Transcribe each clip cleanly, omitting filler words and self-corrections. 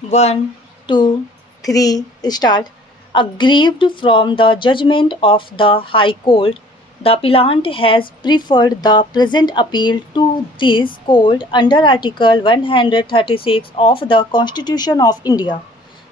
One, two, three, start. Aggrieved from the judgment of the High Court, the appellant has preferred the present appeal to this court under Article 136 of the Constitution of India.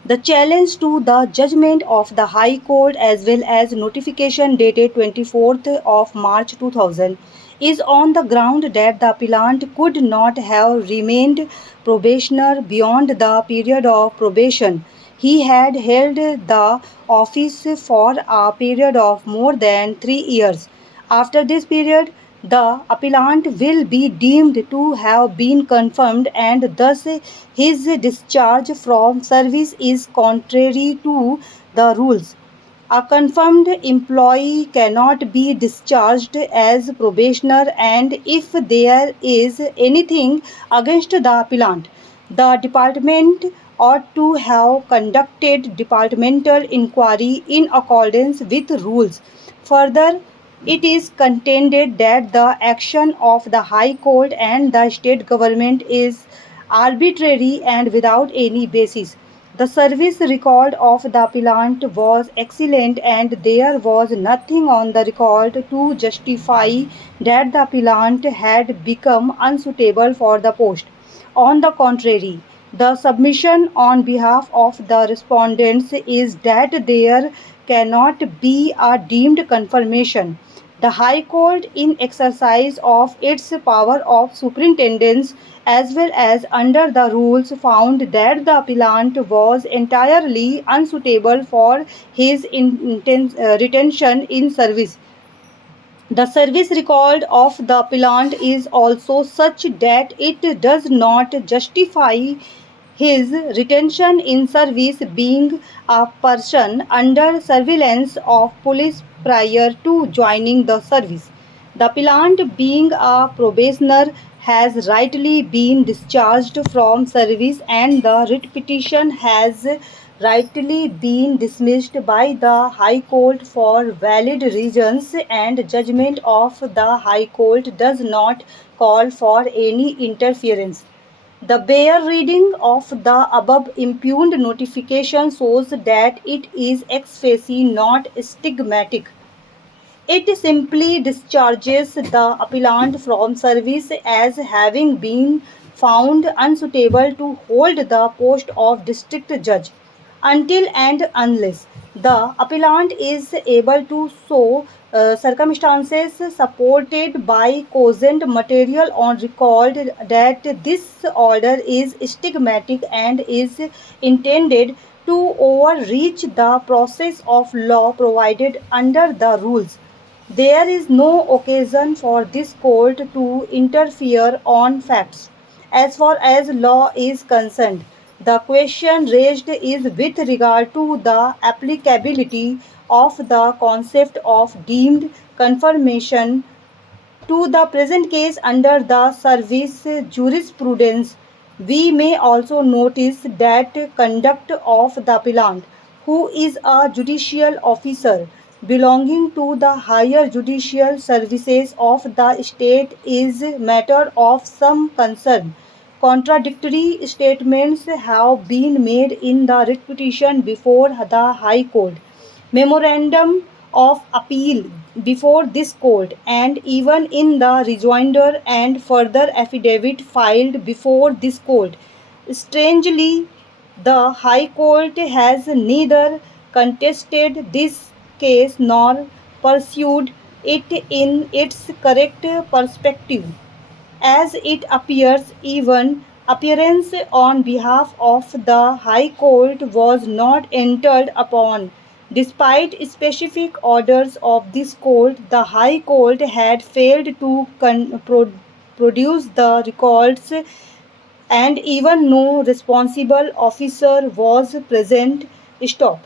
The challenge to the judgment of the High Court as well as notification dated 24th of March 2000 is on the ground that the appellant could not have remained probationer beyond the period of probation. He had held the office for a period of more than 3 years. After this period, the appellant will be deemed to have been confirmed and thus his discharge from service is contrary to the rules. A confirmed employee cannot be discharged as probationer, and if there is anything against the appellant, the department ought to have conducted departmental inquiry in accordance with rules. Further, it is contended that the action of the High Court and the state government is arbitrary and without any basis. The service record of the appellant was excellent and there was nothing on the record to justify that the appellant had become unsuitable for the post. On the contrary, the submission on behalf of the respondents is that there cannot be a deemed confirmation. The High Court, in exercise of its power of superintendence as well as under the rules, found that the appellant was entirely unsuitable for his retention in service. The service record of the appellant is also such that it does not justify his retention in service, being a person under surveillance of police prior to joining the service. The appellant, being a probationer, has rightly been discharged from service and the writ petition has rightly been dismissed by the High Court for valid reasons, and judgment of the High Court does not call for any interference. The bare reading of the above impugned notification shows that it is ex facie not stigmatic. It simply discharges the appellant from service as having been found unsuitable to hold the post of district judge until and unless the appellant is able to show circumstances supported by cogent material on record that this order is stigmatic and is intended to overreach the process of law provided under the rules. There is no occasion for this court to interfere on facts. As far as law is concerned, the question raised is with regard to the applicability of the concept of deemed confirmation to the present case under the service jurisprudence. We may also notice that conduct of the appellant, who is a judicial officer belonging to the higher judicial services of the state, is matter of some concern. Contradictory statements have been made in the writ petition before the High Court, memorandum of appeal before this court, and even in the rejoinder and further affidavit filed before this court. Strangely, the High Court has neither contested this case nor pursued it in its correct perspective. As it appears, even appearance on behalf of the High Court was not entered upon. Despite specific orders of this court, the High Court had failed to produce the records, and even no responsible officer was present. Stop.